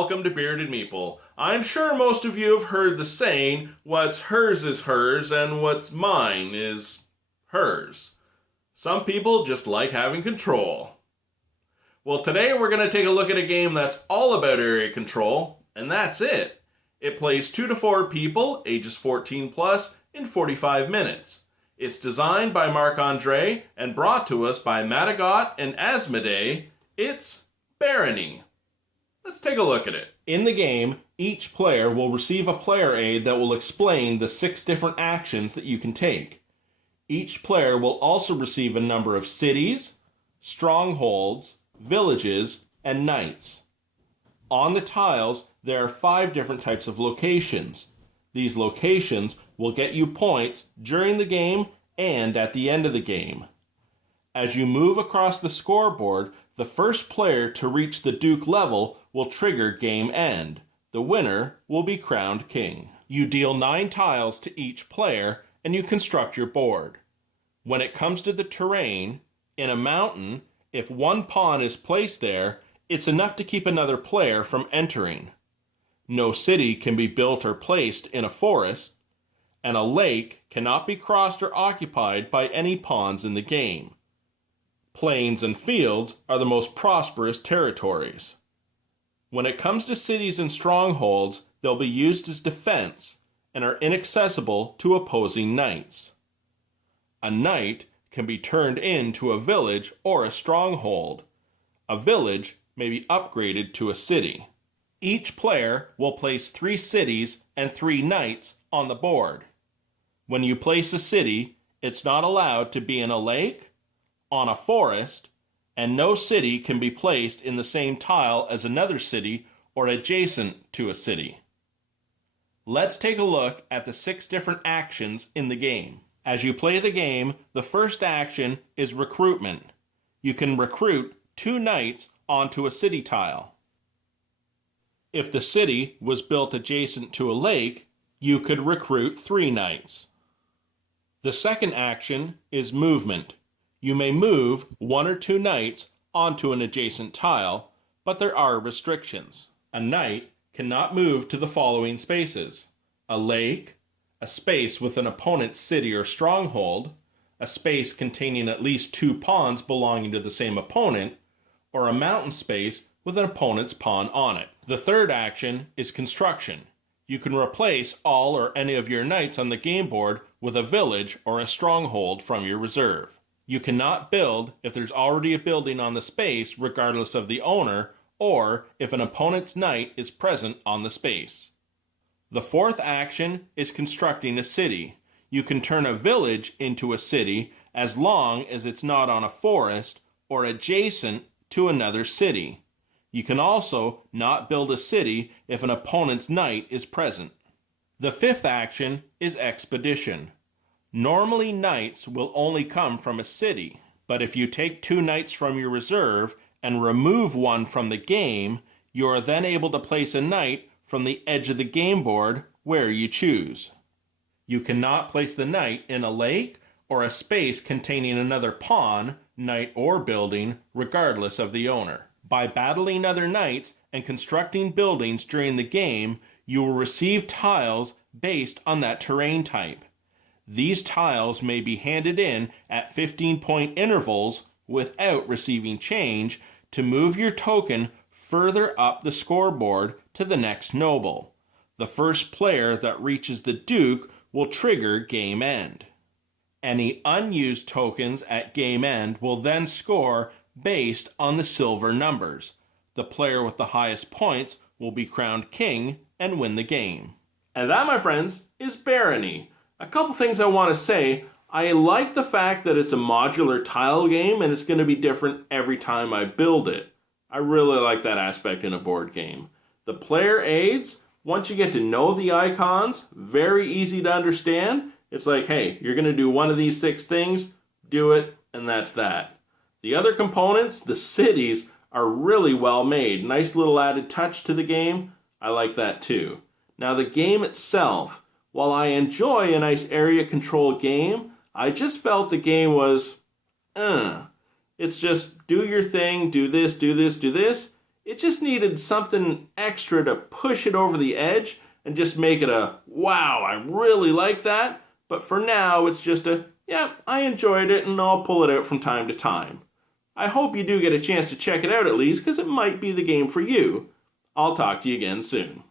welcome to Bearded Meeple. I'm sure most of you have heard the saying, what's hers is hers and what's mine is hers. Some people just like having control. Well, today we're going to take a look at a game that's all about area control, and that's it. It plays 2 to 4 people, ages 14 plus, in 45 minutes. It's designed by Marc-Andre and brought to us by Madagot and Asmodee. It's Barony. Let's take a look at it. In the game, each player will receive a player aid that will explain the 6 different actions that you can take. Each player will also receive a number of cities, strongholds, villages, and knights. On the tiles, there are 5 different types of locations. These locations will get you points during the game and at the end of the game. As you move across the scoreboard, the first player to reach the Duke level will trigger game end. The winner will be crowned king. You deal 9 tiles to each player and you construct your board. When it comes to the terrain, in a mountain, if 1 pawn is placed there, it's enough to keep another player from entering. No city can be built or placed in a forest, and a lake cannot be crossed or occupied by any pawns in the game. Plains and fields are the most prosperous territories. When it comes to cities and strongholds, they'll be used as defense and are inaccessible to opposing knights. A knight can be turned into a village or a stronghold. A village may be upgraded to a city. Each player will place 3 cities and 3 knights on the board. When you place a city, it's not allowed to be in a lake, on a forest, and no city can be placed in the same tile as another city or adjacent to a city. Let's take a look at the 6 different actions in the game. As you play the game, the first action is recruitment. You can recruit 2 knights onto a city tile. If the city was built adjacent to a lake, you could recruit 3 knights. The second action is movement. You may move 1 or 2 knights onto an adjacent tile, but there are restrictions. A knight cannot move to the following spaces: a lake, a space with an opponent's city or stronghold, a space containing at least 2 pawns belonging to the same opponent, or a mountain space with an opponent's pawn on it. The third action is construction. You can replace all or any of your knights on the game board with a village or a stronghold from your reserve. You cannot build if there's already a building on the space regardless of the owner, or if an opponent's knight is present on the space. The fourth action is constructing a city. You can turn a village into a city as long as it's not on a forest or adjacent to another city. You can also not build a city if an opponent's knight is present. The fifth action is expedition. Normally knights will only come from a city, but if you take 2 knights from your reserve and remove 1 from the game, you are then able to place a knight from the edge of the game board where you choose. You cannot place the knight in a lake or a space containing another pawn, knight or building, regardless of the owner. By battling other knights and constructing buildings during the game, you will receive tiles based on that terrain type. These tiles may be handed in at 15-point intervals without receiving change to move your token further up the scoreboard to the next noble. The first player that reaches the Duke will trigger game end. Any unused tokens at game end will then score based on the silver numbers. The player with the highest points will be crowned king and win the game. And that, my friends, is Barony. A couple things I want to say. I like the fact that it's a modular tile game and it's going to be different every time I build it. I really like that aspect in a board game. The player aids, once you get to know the icons, very easy to understand. It's like, hey, you're going to do one of these 6 things, do it, and that's that. The other components, the cities, are really well made. Nice little added touch to the game. I like that too. Now the game itself, while I enjoy a nice area control game, I just felt the game was, It's just do your thing, do this, do this, do this. It just needed something extra to push it over the edge and just make it a, wow, I really like that. But for now, it's just a, yeah, I enjoyed it and I'll pull it out from time to time. I hope you do get a chance to check it out at least, because it might be the game for you. I'll talk to you again soon.